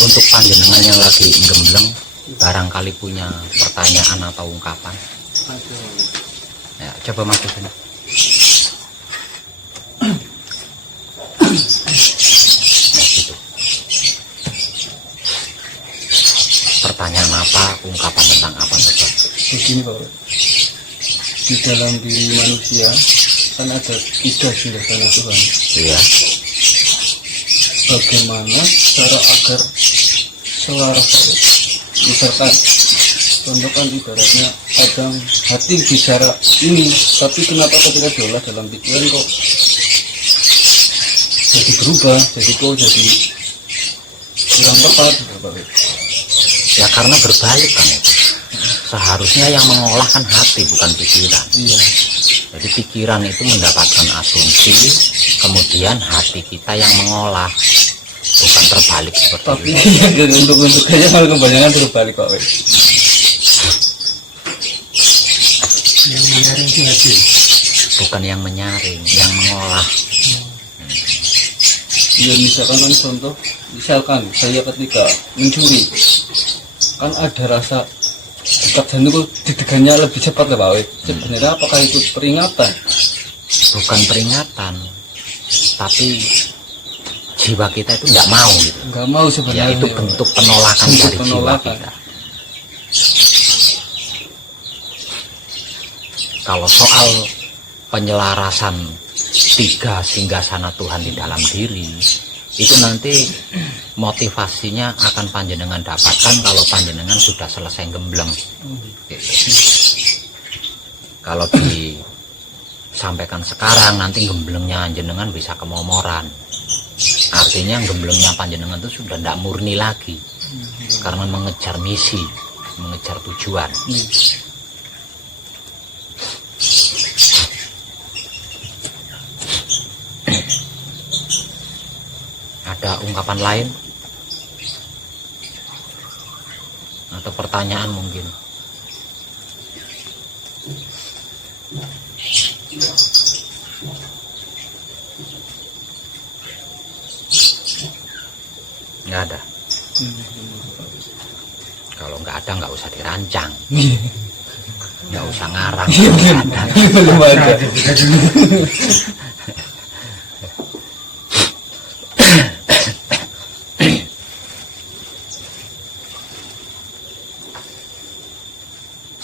Untuk panjenengan yang lagi gembleng, barangkali punya pertanyaan atau ungkapan. Ya, coba maju sini. Nah, gitu. Pertanyaan apa, ungkapan tentang apa saja? Begini Pak, di dalam diri manusia kan ada 3 singgasana Tuhan. Iya. Bagaimana cara agar selaras Pak? Misalkan contohkan ibaratnya kadang hati bicara ini, tapi kenapa ketika diolah dalam pikiran kok jadi berubah, jadi kurang tepat Pak? Ya karena berbalik kan itu. Seharusnya yang mengolah kan hati, bukan pikiran. Iya. Jadi pikiran itu mendapatkan asumsi, kemudian hati kita yang mengolah, bukan terbalik seperti Tapi itu. untuk kayaknya malah kebanyakan terbalik Pak. Yang menyaring itu hati. Bukan yang menyaring, yang mengolah. Ya misalkan kan contoh, misalkan saya ketika mencuri, kan ada rasa detak jantung dedegannya lebih cepat ya Pak. Sebenarnya apakah itu peringatan? Bukan peringatan, tapi jiwa kita itu nggak mau gitu. Nggak mau Ya sebenarnya. itu bentuk penolakan Bentuk dari jiwa penolakan. kita. Kalau soal penyelarasan 3 singgasana Tuhan di dalam diri, itu nanti motivasinya akan panjenengan dapatkan kalau panjenengan sudah selesai gembleng. Gitu. Kalau disampaikan sekarang, nanti gemblengnya jenengan bisa kemomoran. Artinya gemblengnya panjenengan itu sudah tidak murni lagi, karena mengejar misi, mengejar tujuan. Ada ungkapan lain atau pertanyaan mungkin? Nggak ada. Kalau nggak ada, nggak usah dirancang, nggak usah ngarang. Belum ada.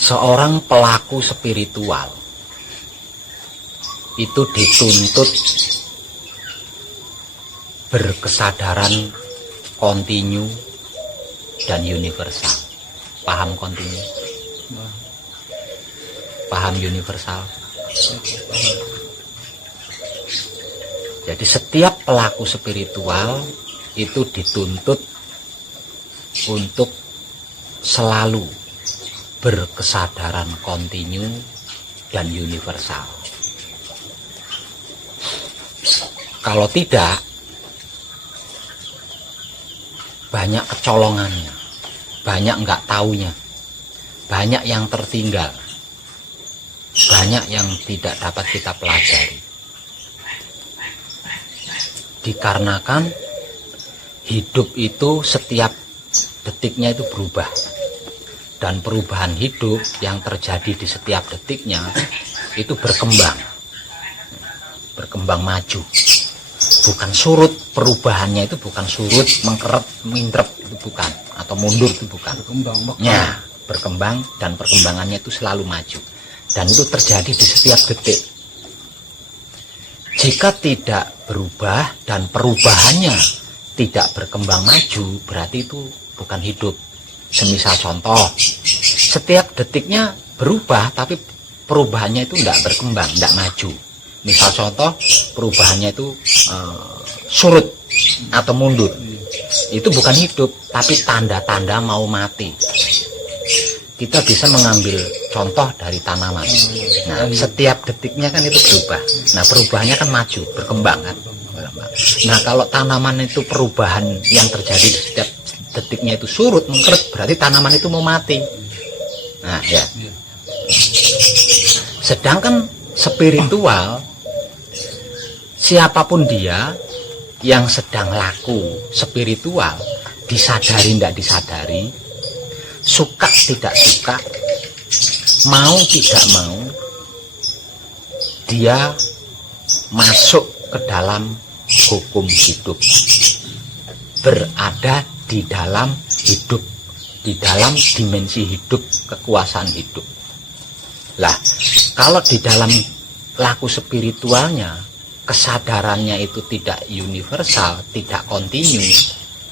Seorang pelaku spiritual itu dituntut berkesadaran kontinu dan universal. Paham kontinu? Paham universal? Jadi setiap pelaku spiritual itu dituntut untuk selalu berkesadaran kontinu dan universal. Kalau tidak, banyak kecolongannya, banyak nggak taunya, banyak yang tertinggal, banyak yang tidak dapat kita pelajari. Dikarenakan hidup itu setiap detiknya itu berubah. Dan perubahan hidup yang terjadi di setiap detiknya itu berkembang maju, bukan surut. Perubahannya itu bukan surut, mengkeret, mindrep, itu bukan, atau mundur, itu bukan. Berkembang dan perkembangannya itu selalu maju, dan itu terjadi di setiap detik. Jika tidak berubah dan perubahannya tidak berkembang maju, berarti itu bukan hidup. Semisal contoh, setiap detiknya berubah, tapi perubahannya itu tidak berkembang, tidak maju. Misal contoh, perubahannya itu surut atau mundur. Itu bukan hidup, tapi tanda-tanda mau mati. Kita bisa mengambil contoh dari tanaman. Nah, setiap detiknya kan itu berubah. Nah, perubahannya kan maju, berkembang kan. Nah, kalau tanaman itu perubahan yang terjadi di setiap detiknya itu surut, mengkeret, berarti tanaman itu mau mati. Nah, ya. Sedangkan spiritual, siapapun dia yang sedang laku spiritual, disadari tidak disadari, suka tidak suka, mau tidak mau, dia masuk ke dalam hukum hidup, berada di dalam hidup, di dalam dimensi hidup, kekuasaan hidup. Lah, kalau di dalam laku spiritualnya, kesadarannya itu tidak universal, tidak kontinu,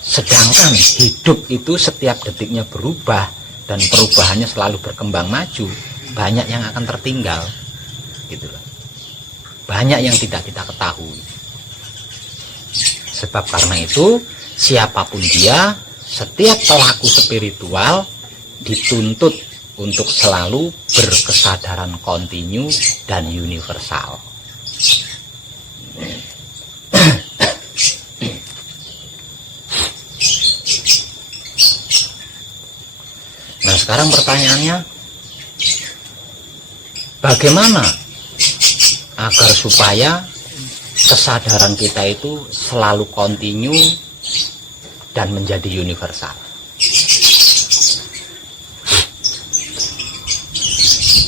sedangkan hidup itu setiap detiknya berubah dan perubahannya selalu berkembang maju, banyak yang akan tertinggal, gitu loh. Banyak yang tidak kita ketahui. Sebab karena itu, siapapun dia, setiap pelaku spiritual dituntut untuk selalu berkesadaran kontinu dan universal. Nah, sekarang pertanyaannya, bagaimana agar supaya kesadaran kita itu selalu kontinu dan menjadi universal?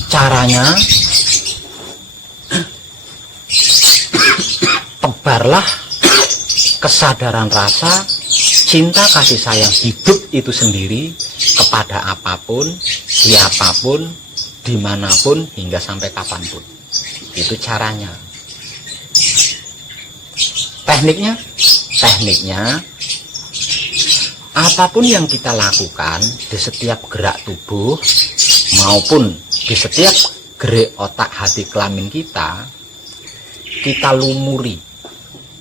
Caranya, tebarlah kesadaran rasa cinta kasih sayang hidup itu sendiri kepada apapun, siapapun, dimanapun, hingga sampai kapanpun. Itu caranya. Tekniknya, apapun yang kita lakukan di setiap gerak tubuh maupun di setiap gerak otak hati kelamin kita lumuri,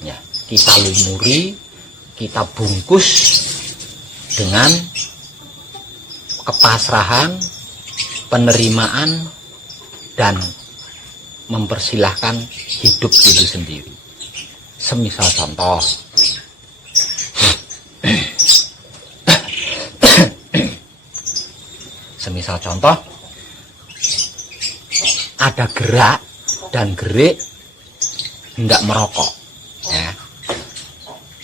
ya, kita bungkus dengan kepasrahan, penerimaan, dan mempersilahkan hidup itu sendiri. Semisal contoh, ada gerak dan gerik hendak merokok, ya.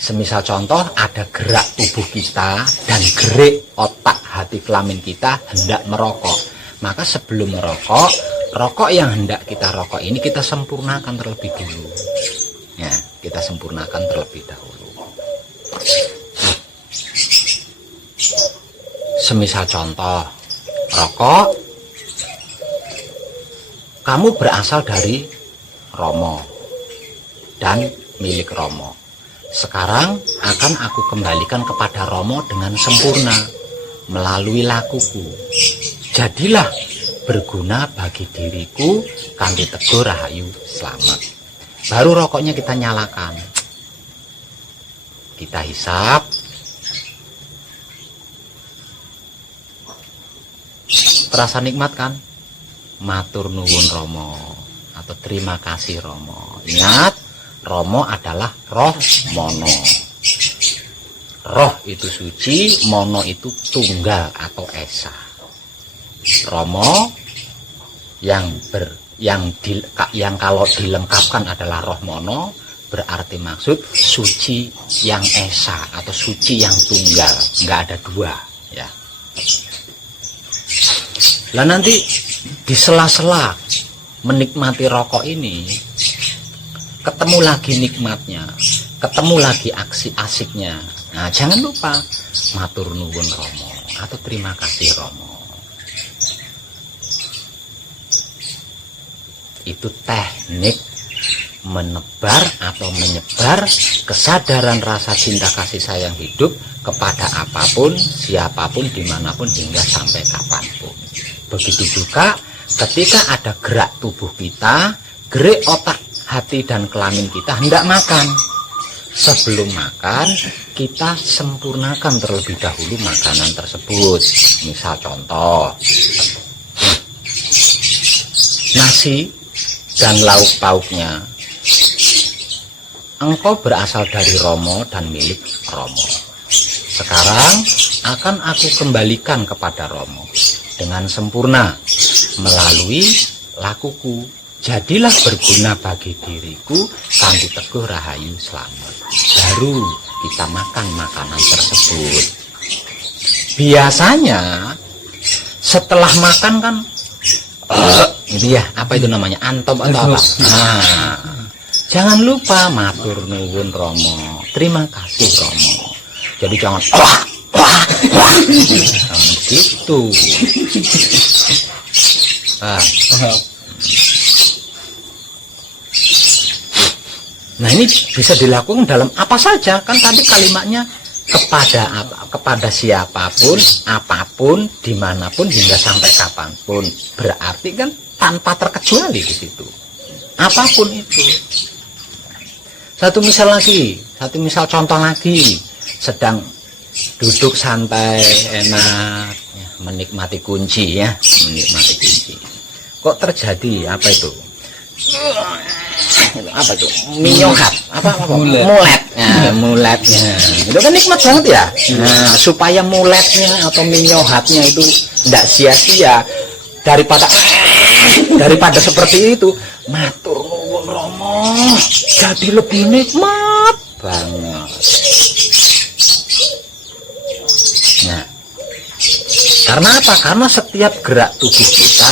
Semisal contoh, ada gerak tubuh kita dan gerik otak hati kelamin kita hendak merokok. Maka sebelum merokok, rokok yang hendak kita rokok ini kita sempurnakan terlebih dulu, ya, kita sempurnakan terlebih dahulu. Semisal contoh, rokok, kamu berasal dari Romo dan milik Romo. Sekarang akan aku kembalikan kepada Romo dengan sempurna melalui lakuku. Jadilah berguna bagi diriku, kanthi teguh rahayu selamat. Baru rokoknya kita nyalakan, kita hisap, terasa nikmat kan? Matur nuwun Romo, atau terima kasih Romo. Ingat, Romo adalah roh mono. Roh itu suci, mono itu tunggal atau esa. Romo yang kalau dilengkapkan adalah roh mono, berarti maksud suci yang esa atau suci yang tunggal, nggak ada dua, ya. Lah nanti di sela-sela menikmati rokok ini, ketemu lagi nikmatnya, ketemu lagi asiknya. Nah, jangan lupa matur nuwun Romo atau terima kasih Romo. Itu teknik menebar atau menyebar kesadaran rasa cinta kasih sayang hidup kepada apapun, siapapun, dimanapun, hingga sampai kapanpun. Begitu juga ketika ada gerak tubuh kita, gerak otak, hati, dan kelamin kita hendak makan. Sebelum makan, kita sempurnakan terlebih dahulu makanan tersebut. Misal contoh, nasi dan lauk pauknya, engkau berasal dari Romo dan milik Romo. Sekarang akan aku kembalikan kepada Romo dengan sempurna melalui lakuku. Jadilah berguna bagi diriku, kanthi teguh rahayu selamat. Baru kita makan makanan tersebut. biasanya setelah makan kan gitu ya, apa itu namanya, antom atau apa. Nah, jangan lupa matur nuwun Romo, terima kasih Romo. Jadi jangan gitu. Nah, ini bisa dilakukan dalam apa saja, kan tadi kalimatnya kepada siapapun, apapun, dimanapun, hingga sampai kapanpun. Berarti kan tanpa terkecuali di situ. Apapun itu. Satu misal contoh lagi, sedang duduk santai, enak, ya, menikmati kunci ya, menikmati kunci. Kok terjadi apa itu? Apa itu? Minyohat, mulet. Nah, muletnya. Itu kan nikmat banget ya. Nah, supaya muletnya atau minyohatnya itu tidak sia-sia, daripada seperti itu, matur nuwun Romo, jadi lebih nikmat banget. Nah, karena apa? Karena setiap gerak tubuh kita,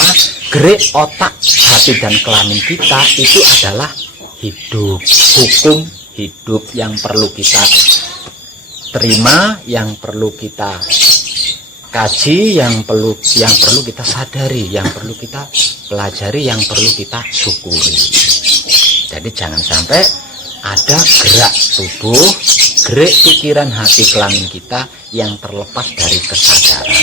gerak otak, hati dan kelamin kita itu adalah hidup, hukum hidup yang perlu kita terima, yang perlu kita kaji, yang perlu kita sadari, yang perlu kita pelajari, yang perlu kita syukuri. Jadi jangan sampai ada gerak tubuh, gerak pikiran, hati, kelamin kita yang terlepas dari kesadaran,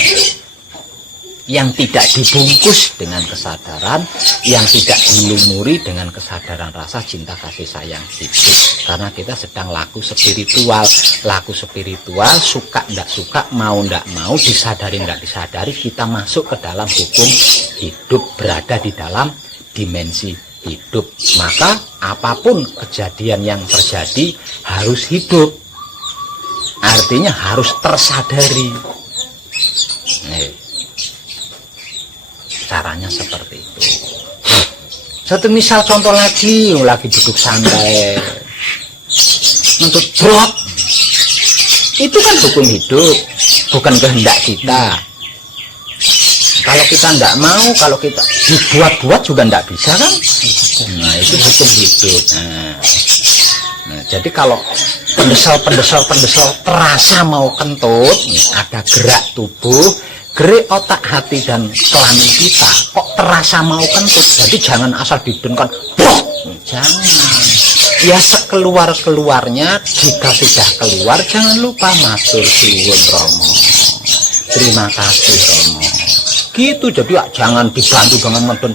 yang tidak dibungkus dengan kesadaran, yang tidak dilumuri dengan kesadaran rasa cinta kasih sayang hidup. Karena kita sedang laku spiritual, suka ndak suka, mau ndak mau, disadari ndak disadari, kita masuk ke dalam hukum hidup, berada di dalam dimensi hidup. Maka apapun kejadian yang terjadi harus hidup, artinya harus tersadari. Caranya seperti itu. Satu misal contoh lagi duduk santai, nuntut brok, itu kan hukum hidup, bukan kehendak kita. Kalau kita tidak mau, kalau kita dibuat-buat juga tidak bisa kan. Nah, itu hukum hidup. Nah, jadi kalau pendesal terasa mau kentut, ada gerak tubuh, gerak otak, hati dan kelamin kita kok terasa mau kentut. Jadi jangan asal didunkan, jangan. Ya sekeluar-keluarnya, jika sudah keluar jangan lupa matur suwun Romo, terima kasih Romo. Gitu, jadi ya, jangan dibantu dengan medun.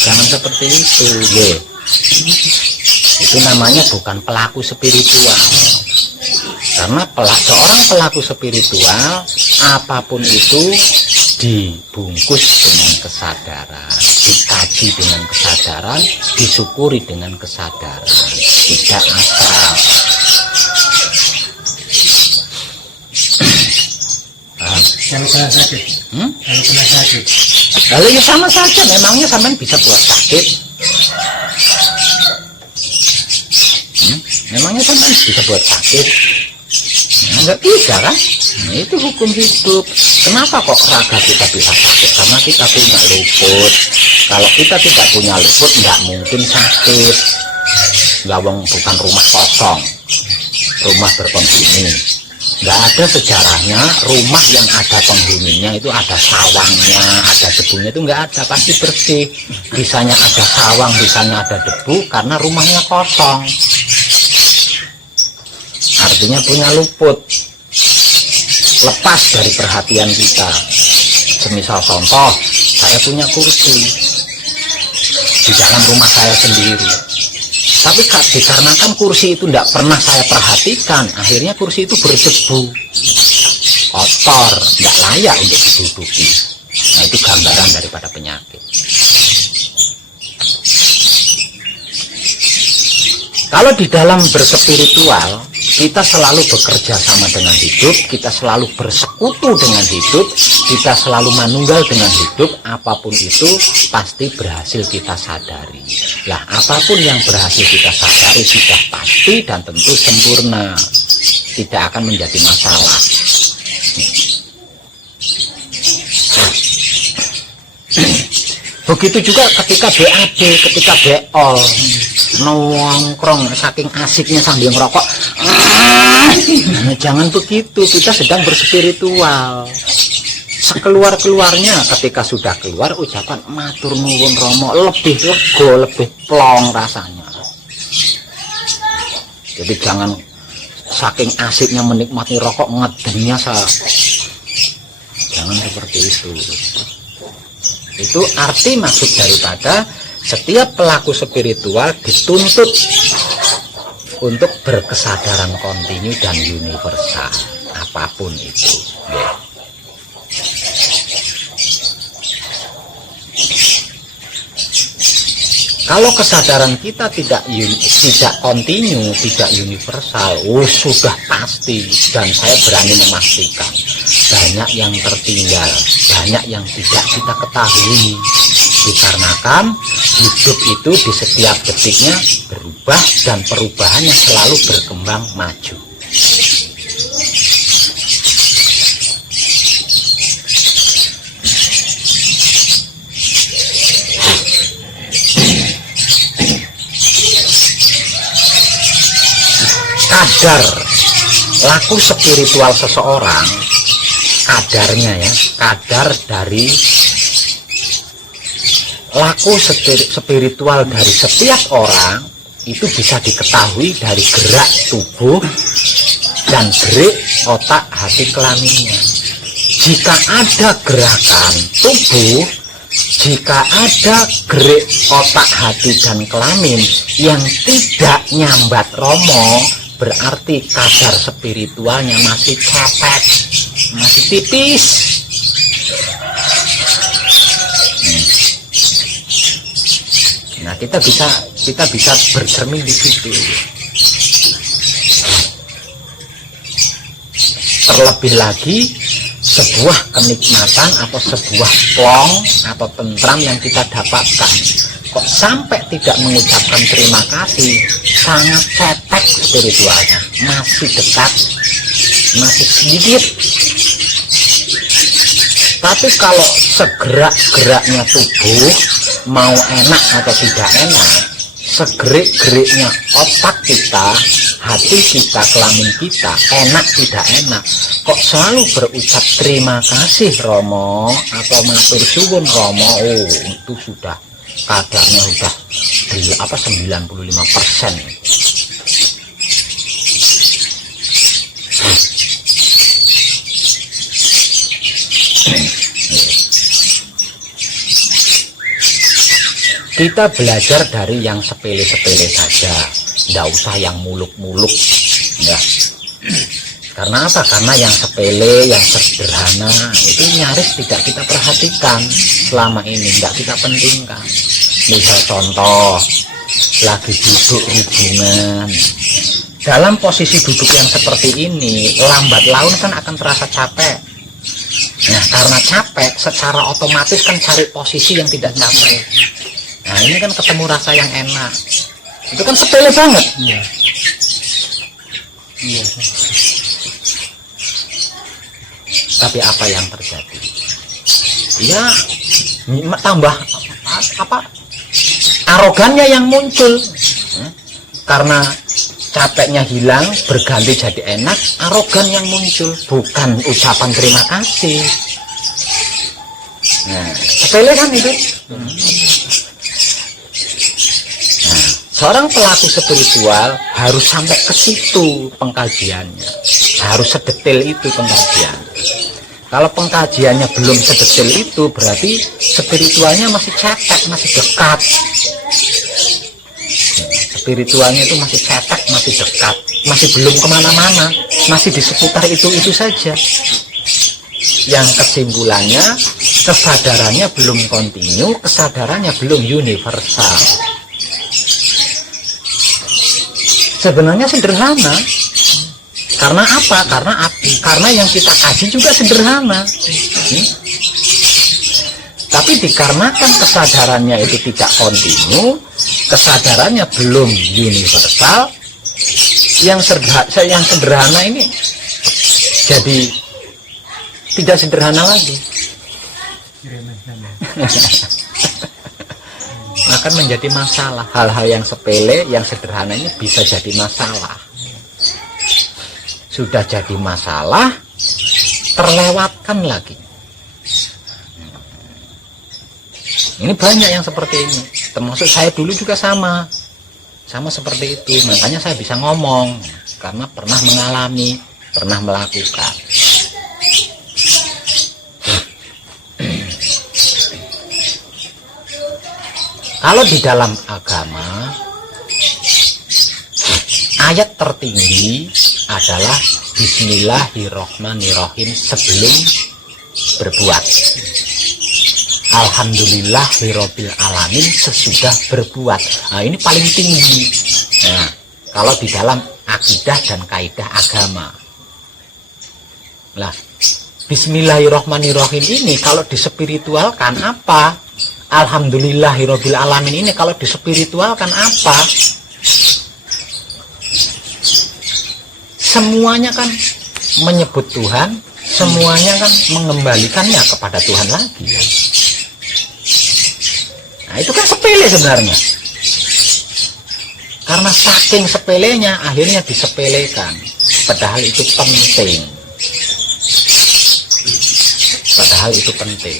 Jangan seperti itu, ya. Itu namanya bukan pelaku spiritual. Karena seorang pelaku spiritual, apapun itu dibungkus dengan kesadaran, dikaji dengan kesadaran, disyukuri dengan kesadaran, tidak asal. Kalau kena sakit, kalau kena sakit, lalu ya sama saja, memangnya sampean bisa buat sakit? Memangnya sampean bisa buat sakit? Enggak bisa kan? Nah, itu hukum hidup. Kenapa kok raga kita bisa sakit? Karena kita punya luput. Kalau kita tidak punya luput, nggak mungkin sakit. Lawang bukan rumah kosong, rumah berpenghuni. Nggak ada sejarahnya rumah yang ada penghuninya itu ada sawangnya, ada debunya, itu nggak ada, pasti bersih. Bisanya ada sawang, bisanya ada debu karena rumahnya kosong. Artinya punya luput, lepas dari perhatian kita. Semisal contoh, saya punya kursi di dalam rumah saya sendiri, tapi dikarenakan kursi itu tidak pernah saya perhatikan, akhirnya kursi itu berdebu, kotor, tidak layak untuk diduduki. Nah, itu gambaran daripada penyakit. Kalau di dalam berspiritual, kita selalu bekerja sama dengan hidup, kita selalu bersekutu dengan hidup, kita selalu manunggal dengan hidup. Apapun itu pasti berhasil kita sadari. Lah, apapun yang berhasil kita sadari sudah pasti dan tentu sempurna. tidak akan menjadi masalah. Begitu juga ketika BAB, ketika beol, nongkrong saking asiknya sambil ngerokok. Nah, jangan begitu, kita sedang berspiritual. Sekeluar-keluarnya ketika sudah keluar ucapan matur nuwun Romo, lebih lego, lebih plong rasanya. Jadi jangan saking asiknya menikmati rokok ngedengnya jangan seperti itu. Itu arti maksud daripada setiap pelaku spiritual dituntut untuk berkesadaran kontinu dan universal apapun itu. Kalau kesadaran kita tidak kontinu, tidak universal, sudah pasti, dan saya berani memastikan banyak yang tertinggal, banyak yang tidak kita ketahui, dikarenakan hidup itu di setiap detiknya berubah dan perubahannya selalu berkembang maju. Kadar laku spiritual seseorang, kadarnya ya, kadar dari laku spiritual dari setiap orang itu bisa diketahui dari gerak tubuh dan gerak otak hati kelaminnya. Jika ada gerakan tubuh, jika ada gerak otak hati dan kelamin yang tidak nyambat Romo, berarti kadar spiritualnya masih cepet, masih tipis. Nah, kita bisa bercermin di situ. Terlebih lagi sebuah kenikmatan atau sebuah plong atau tentram yang kita dapatkan, kok sampai tidak mengucapkan terima kasih, sangat cetek spiritualnya, masih dekat, masih sedikit. Tapi kalau segerak-geraknya tubuh mau enak atau tidak enak, segerik-geriknya otak kita, hati kita, kelamin kita, enak tidak enak, kok selalu berucap terima kasih Romo atau matur suwun Romo, itu sudah kadarnya udah 95%. Kita belajar dari yang sepele-sepele saja, nggak usah yang muluk-muluk ya. Karena apa? Karena yang sepele, yang sederhana itu nyaris tidak kita perhatikan selama ini, nggak kita pentingkan. Misal contoh, lagi duduk hubungan, dalam posisi duduk yang seperti ini, lambat laun kan akan terasa capek. Nah, karena capek, secara otomatis kan cari posisi yang tidak capek. Nah, ini kan ketemu rasa yang enak. Itu kan sepele banget. Iya. Iya. Tapi apa yang terjadi? Ya, tambah apa? Arogannya yang muncul. Karena capeknya hilang, berganti jadi enak, arogan yang muncul, bukan ucapan terima kasih. Nah, sepele kan itu. Nah, seorang pelaku spiritual harus sampai ke situ pengkajiannya, harus sedetail itu pengkajian. Kalau pengkajiannya belum sedetail itu, berarti spiritualnya masih cetek, masih dekat. Spiritualnya itu masih cetek, masih dekat, masih belum kemana-mana, masih di seputar itu saja. Yang kesimpulannya, kesadarannya belum kontinu, kesadarannya belum universal. Sebenarnya sederhana. Karena apa? Karena yang kita kaji juga sederhana. Tapi dikarenakan kesadarannya itu tidak kontinu, kesadarannya belum universal, yang sederhana ini jadi tidak sederhana lagi. Akan menjadi masalah. Hal-hal yang sepele, yang sederhana ini bisa jadi masalah. Sudah jadi masalah, terlewatkan lagi. Ini banyak yang seperti ini. Termasuk saya dulu juga sama seperti itu. Makanya saya bisa ngomong karena pernah mengalami, pernah melakukan. Kalau di dalam agama, ayat tertinggi adalah Bismillahirrohmanirrohim sebelum berbuat. Alhamdulillahirabbil alamin sesudah berbuat. Nah, ini paling tinggi. Nah, kalau di dalam akidah dan kaidah agama. Nah, Bismillahirrahmanirrahim ini kalau dispiritualkan apa? Alhamdulillahirabbil alamin ini kalau dispiritualkan apa? Semuanya kan menyebut Tuhan, semuanya kan mengembalikannya kepada Tuhan lagi. Nah, itu kan sepele sebenarnya. Karena saking sepelenya akhirnya disepelekan. Padahal itu penting. Padahal itu penting.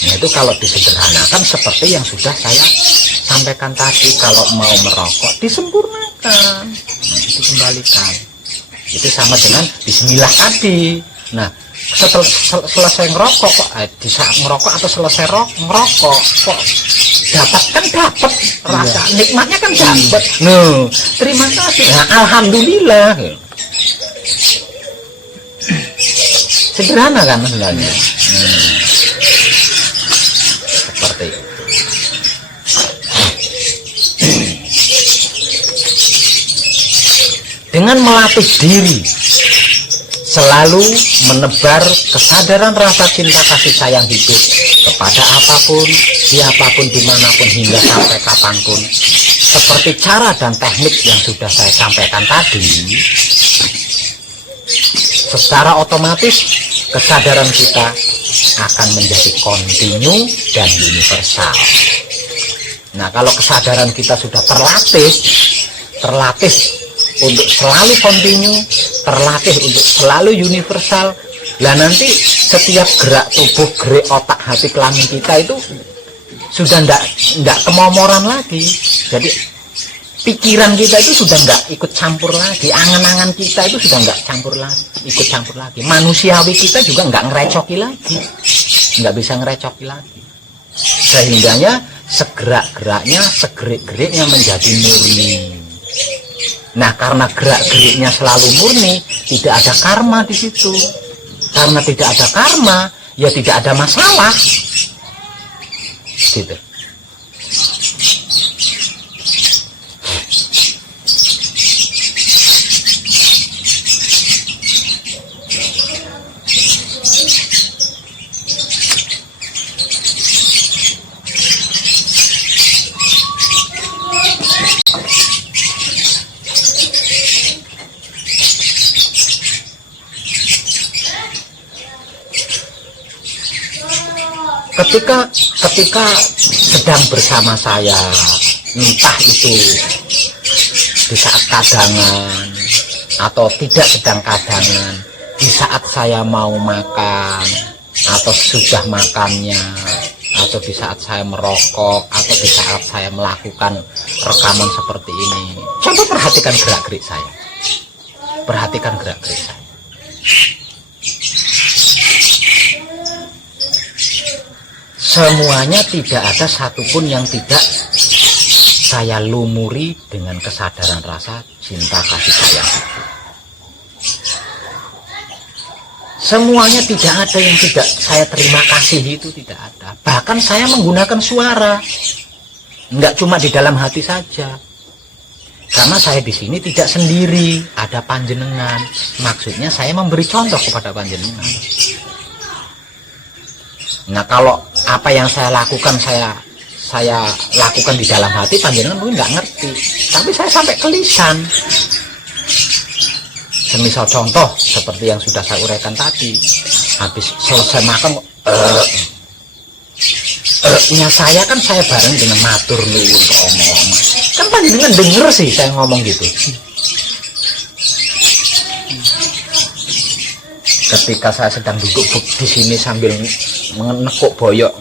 Nah, itu kalau disederhanakan seperti yang sudah saya sampaikan tadi, kalau mau merokok disempurnakan, nah, dikembalikan. Itu sama dengan bismillah tadi. Nah, setelah selesai ngerokok kok di saat ngerokok atau selesai ngerokok kok dapat rasa nikmatnya kan dapat. Terima kasih. Nah, alhamdulillah. Sederhana kan sebenarnya. Seperti itu. Dengan melatih diri selalu menebar kesadaran rasa cinta kasih sayang hidup kepada apapun, siapapun, dimanapun, hingga sampai kapanpun, seperti cara dan teknik yang sudah saya sampaikan tadi, secara otomatis kesadaran kita akan menjadi kontinu dan universal. Nah, kalau kesadaran kita sudah terlatih untuk selalu kontinu, terlatih untuk selalu universal, lah nanti setiap gerak tubuh, gerak otak, hati, kelamin kita itu sudah ndak kemomoran lagi. Jadi pikiran kita itu sudah nggak ikut campur lagi, angan-angan kita itu sudah nggak ikut campur lagi, manusiawi kita juga nggak ngerecoki lagi, nggak bisa ngerecoki lagi, sehingganya segerak-geraknya, segerik-geriknya menjadi murni. Nah, karena gerak-geriknya selalu murni, tidak ada karma di situ. Karena tidak ada karma, ya tidak ada masalah. Gitu. Ketika sedang bersama saya, entah itu di saat kadangan atau tidak sedang kadangan, di saat saya mau makan atau sudah makannya, atau di saat saya merokok, atau di saat saya melakukan rekaman seperti ini, coba perhatikan gerak-gerik saya, perhatikan gerak-gerik saya. Semuanya tidak ada satupun yang tidak saya lumuri dengan kesadaran rasa cinta kasih sayang itu. Semuanya tidak ada yang tidak saya terima kasih, itu tidak ada. Bahkan saya menggunakan suara, enggak cuma di dalam hati saja. Karena saya di sini tidak sendiri, ada panjenengan. Maksudnya saya memberi contoh kepada panjenengan. Nah, kalau apa yang saya lakukan saya lakukan di dalam hati, panjenengan mungkin nggak ngerti. ngerti, tapi saya sampai kelisan. Semisal contoh seperti yang sudah saya uraikan tadi, habis selesai makan nya saya kan saya bareng dengan matur nuwun Romo. Kan panjenengan denger sih saya ngomong gitu. Ketika saya sedang duduk di sini sambil menekuk boyok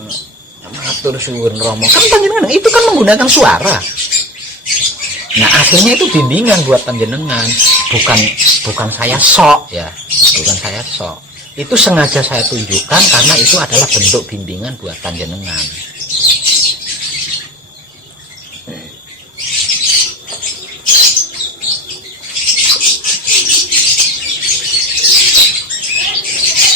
matur suwun Romo, kan panjenengan itu kan menggunakan suara. Nah akhirnya itu bimbingan buat panjenengan, bukan saya sok ya, bukan saya sok. Itu sengaja saya tunjukkan karena itu adalah bentuk bimbingan buat panjenengan.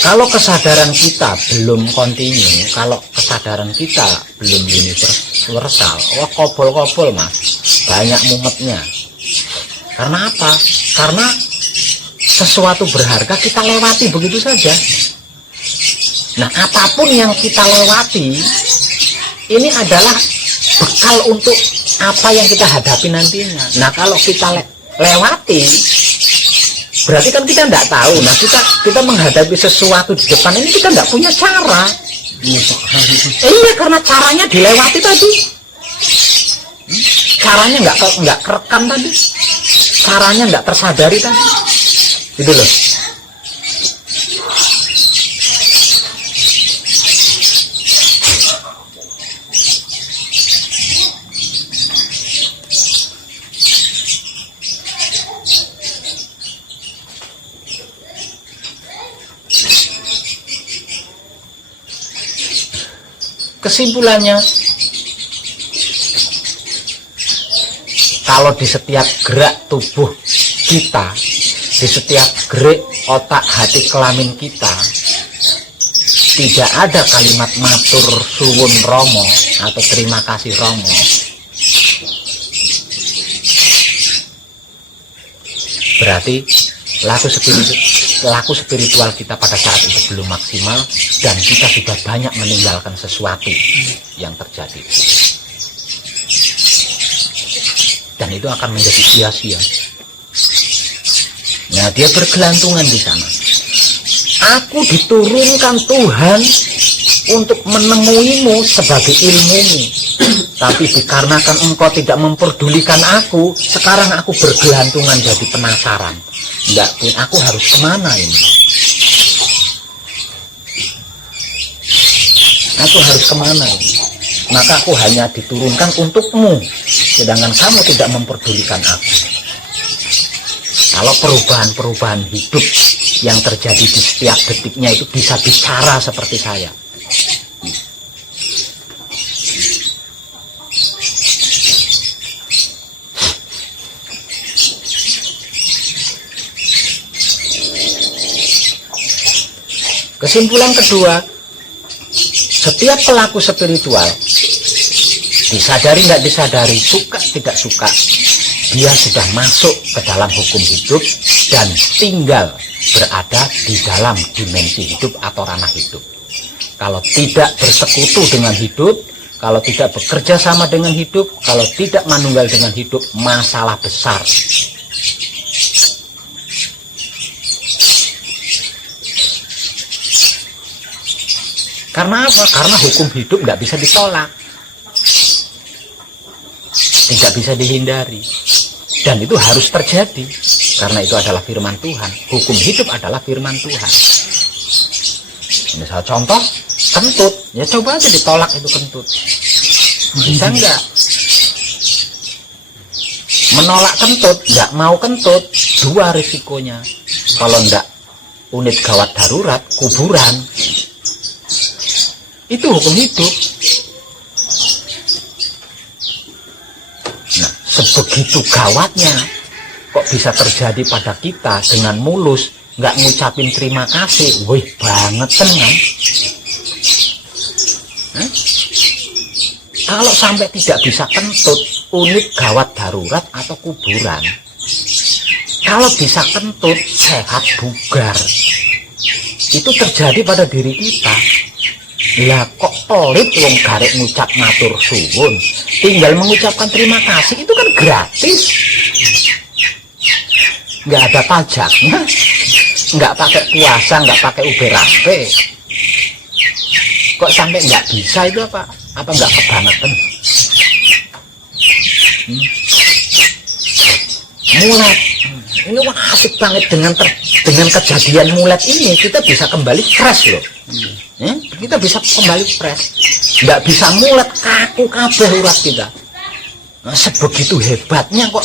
Kalau kesadaran kita belum kontinu, kalau kesadaran kita belum universal, wah kobol-kobol mas, banyak mumetnya. Karena apa? Karena sesuatu berharga kita lewati begitu saja. Nah apapun yang kita lewati, ini adalah bekal untuk apa yang kita hadapi nantinya. Nah kalau kita lewati, berarti kan kita tidak tahu. Nah kita menghadapi sesuatu di depan ini kita tidak punya cara. Iya karena caranya dilewati tadi. Caranya nggak kerekam tadi. Caranya nggak tersadari tadi. Gitu loh. Kesimpulannya, kalau di setiap gerak tubuh kita, di setiap gerak otak hati kelamin kita, tidak ada kalimat matur suwun Romo atau terima kasih Romo, berarti laku spiritual kita pada saat itu belum maksimal dan kita sudah banyak meninggalkan sesuatu yang terjadi, dan itu akan menjadi sia-sia. Nah dia bergelantungan di sana. Aku diturunkan Tuhan untuk menemuimu sebagai ilmumu, tapi dikarenakan engkau tidak memperdulikan aku, sekarang aku bergelantungan jadi penasaran. Enggak pun aku harus kemana ini? Aku harus kemana ini? Maka aku hanya diturunkan untukmu, sedangkan kamu tidak memperdulikan aku. Kalau perubahan-perubahan hidup yang terjadi di setiap detiknya itu bisa bicara seperti saya. Kesimpulan kedua, setiap pelaku spiritual, disadari nggak disadari, suka tidak suka, dia sudah masuk ke dalam hukum hidup dan tinggal berada di dalam dimensi hidup atau ranah hidup. Kalau tidak bersekutu dengan hidup, kalau tidak bekerja sama dengan hidup, kalau tidak manunggal dengan hidup, masalah besar. Karena apa? Karena hukum hidup nggak bisa ditolak, tidak bisa dihindari, dan itu harus terjadi karena itu adalah firman Tuhan. Hukum hidup adalah firman Tuhan. Misal contoh kentut, ya coba aja ditolak itu kentut, bisa nggak? Menolak kentut, nggak mau kentut, dua risikonya. Kalau nggak unit gawat darurat, kuburan. Itu hukum hidup. Nah, sebegitu gawatnya kok bisa terjadi pada kita dengan mulus, nggak ngucapin terima kasih, wih banget kan? Kalau sampai tidak bisa kentut, unit gawat darurat atau kuburan. Kalau bisa kentut, sehat bugar. Itu terjadi pada diri kita. Lah kok pelit wong garek ngucap matur suwun. Tinggal mengucapkan terima kasih itu kan gratis. Nggak ada pajaknya. Nggak pakai puasa, nggak pakai UBRAP. Kok sampai nggak bisa itu apa? Apa nggak kebangetan? Mulet. Ini wah asik banget dengan kejadian mulet ini kita bisa kembali fresh loh. Kita bisa kembali fresh. Nggak bisa mulet kaku kabeh urat kita. Nah, sebegitu hebatnya kok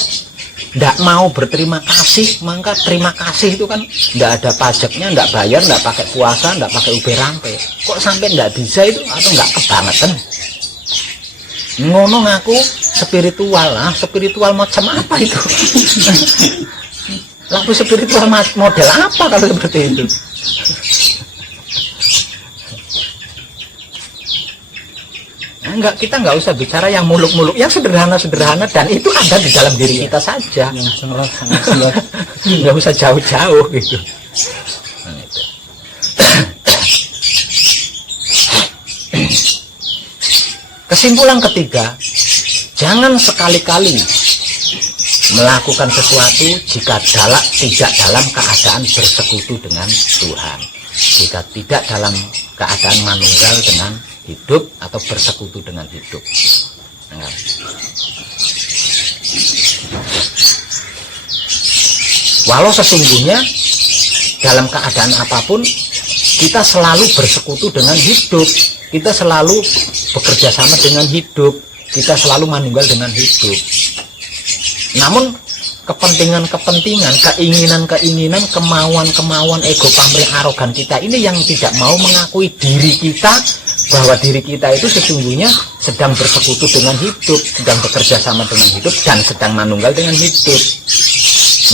nggak mau berterima kasih. Maka terima kasih itu kan nggak ada pajaknya, nggak bayar, nggak pakai puasa, nggak pakai UBRAP. Kok sampai nggak bisa itu atau nggak kebangetan? Ngono ngaku spiritual lah, spiritual macam apa itu? Laku spiritual model apa kalau seperti itu? Nah, kita nggak usah bicara yang muluk-muluk, yang sederhana-sederhana, dan itu ada di dalam diri kita saja. Nggak usah jauh-jauh gitu. Nah, itu. Kesimpulan ketiga, jangan sekali-kali melakukan sesuatu jika tidak dalam keadaan bersekutu dengan Tuhan. Jika tidak dalam keadaan manunggal dengan hidup atau bersekutu dengan hidup. Nah, walau sesungguhnya dalam keadaan apapun kita selalu bersekutu dengan hidup. Kita selalu bekerja sama dengan hidup, kita selalu manunggal dengan hidup. Namun kepentingan-kepentingan, keinginan-keinginan, kemauan-kemauan, ego, pamrih, arogan kita ini yang tidak mau mengakui diri kita bahwa diri kita itu sesungguhnya sedang bersekutu dengan hidup, sedang bekerja sama dengan hidup, dan sedang manunggal dengan hidup.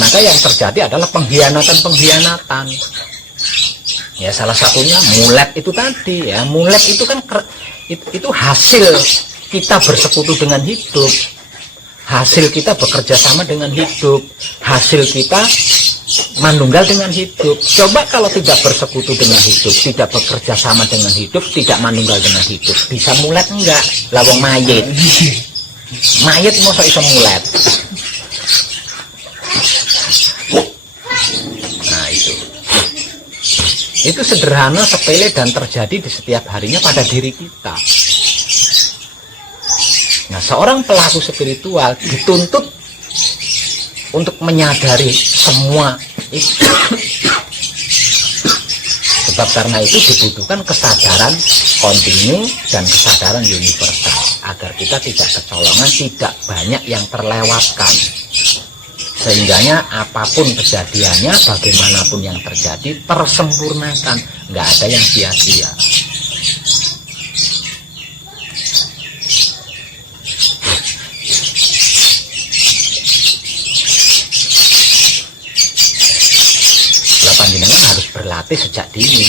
Maka yang terjadi adalah pengkhianatan-pengkhianatan. Ya salah satunya mulet itu tadi ya, mulet itu kan itu hasil kita bersekutu dengan hidup, hasil kita bekerja sama dengan hidup, hasil kita manunggal dengan hidup. Coba kalau tidak bersekutu dengan hidup, tidak bekerja sama dengan hidup, tidak manunggal dengan hidup, bisa mulet enggak? Lawang mayit masa iso mulet. Nah itu sederhana, sepele, dan terjadi di setiap harinya pada diri kita. Nah, seorang pelaku spiritual dituntut untuk menyadari semua itu. Sebab karena itu dibutuhkan kesadaran kontinu dan kesadaran universal agar kita tidak kecolongan, tidak banyak yang terlewatkan. Sehingganya apapun kejadiannya, bagaimanapun yang terjadi, tersempurnakan, nggak ada yang sia-sia. Panjenengan harus berlatih sejak dini.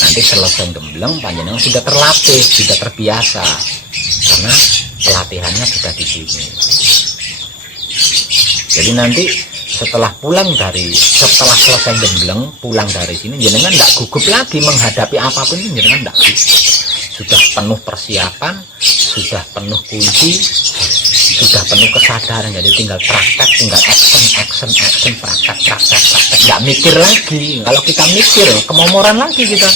Nanti selesai gembleng, panjenengan sudah terlatih, sudah terbiasa, karena pelatihannya sudah di sini. Jadi nanti setelah selesai gembleng, pulang dari sini, jenengan tidak gugup lagi menghadapi apapun, jenengan tidak gugup. Sudah penuh persiapan, sudah penuh kunci, sudah penuh kesadaran. Jadi tinggal praktek, tinggal action, praktek. Nggak mikir lagi. Kalau kita mikir, kemomoran lagi kita.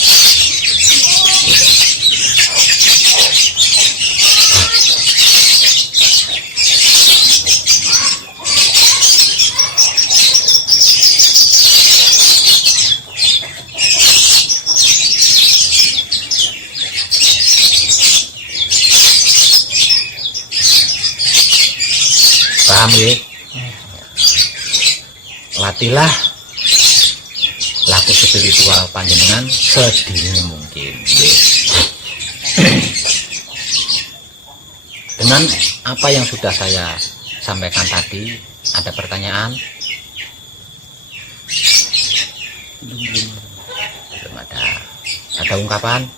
Paham ya? Latihlah laku spiritual panjenengan sedini mungkin. Dengan apa yang sudah saya sampaikan tadi, ada pertanyaan? Belum ada. Ada ungkapan?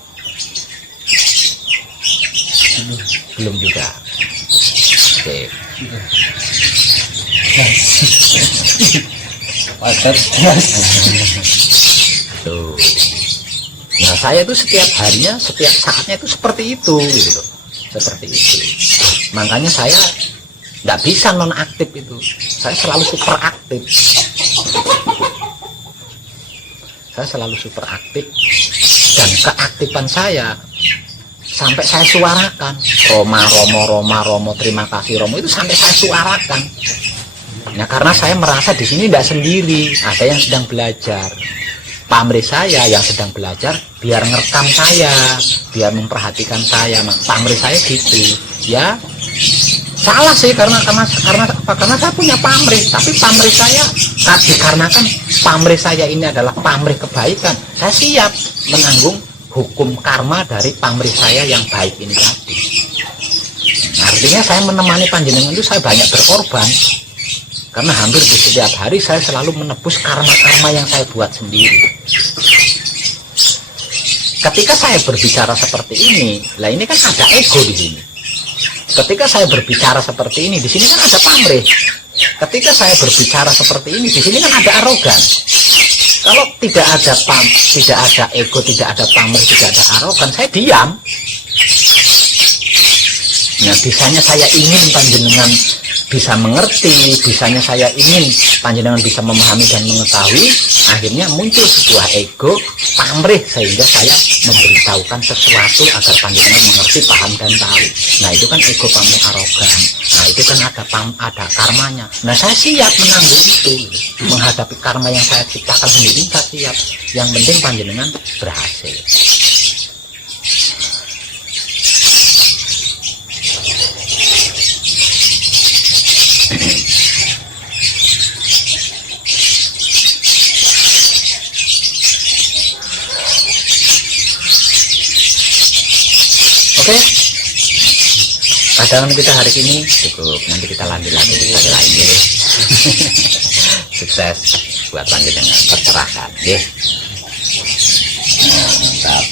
Belum juga. Oke. Padat. Tuh. Nah saya itu setiap harinya, setiap saatnya itu seperti itu gitu loh. Seperti itu. Makanya saya nggak bisa nonaktif itu. Saya selalu super aktif. Saya selalu super aktif. Dan keaktifan saya sampai saya suarakan Romo, terima kasih Romo, itu sampai saya suarakan. Nah karena saya merasa di sini tidak sendiri, ada yang sedang belajar. Pamrih saya yang sedang belajar biar ngerekam saya, biar memperhatikan saya. Pamrih saya gitu ya. Salah sih karena saya punya pamrih, tapi pamrih saya dikarenakan pamrih saya ini adalah pamrih kebaikan, saya siap menanggung hukum karma dari pamrih saya yang baik ini tadi. Artinya saya menemani panjenengan itu saya banyak berkorban, karena hampir di setiap hari saya selalu menebus karma-karma yang saya buat sendiri. Ketika saya berbicara seperti ini, lah ini kan ada ego di sini. Ketika saya berbicara seperti ini, di sini kan ada pamrih. Ketika saya berbicara seperti ini, di sini kan ada arogan. Kalau tidak ada ego, tidak ada pamrih, tidak ada arogan, saya diam. Nah, bisanya saya ingin panjenengan bisa mengerti, bisanya saya ingin panjenengan bisa memahami dan mengetahui, akhirnya muncul sebuah ego, pamrih, sehingga saya memberitahukan sesuatu agar panjenengan mengerti, paham, dan tahu. Nah, itu kan ego, pamrih, arogan. Nah, itu kan ada karmanya. Nah, saya siap menanggung itu. Menghadapi karma yang saya ciptakan sendiri, saya siap. Yang penting panjenengan berhasil. Oke, padangan kita hari ini cukup. Nanti kita lanjut lagi di hari lain ya. Sukses buat panjenengan, tercerahkan ya. Mantap.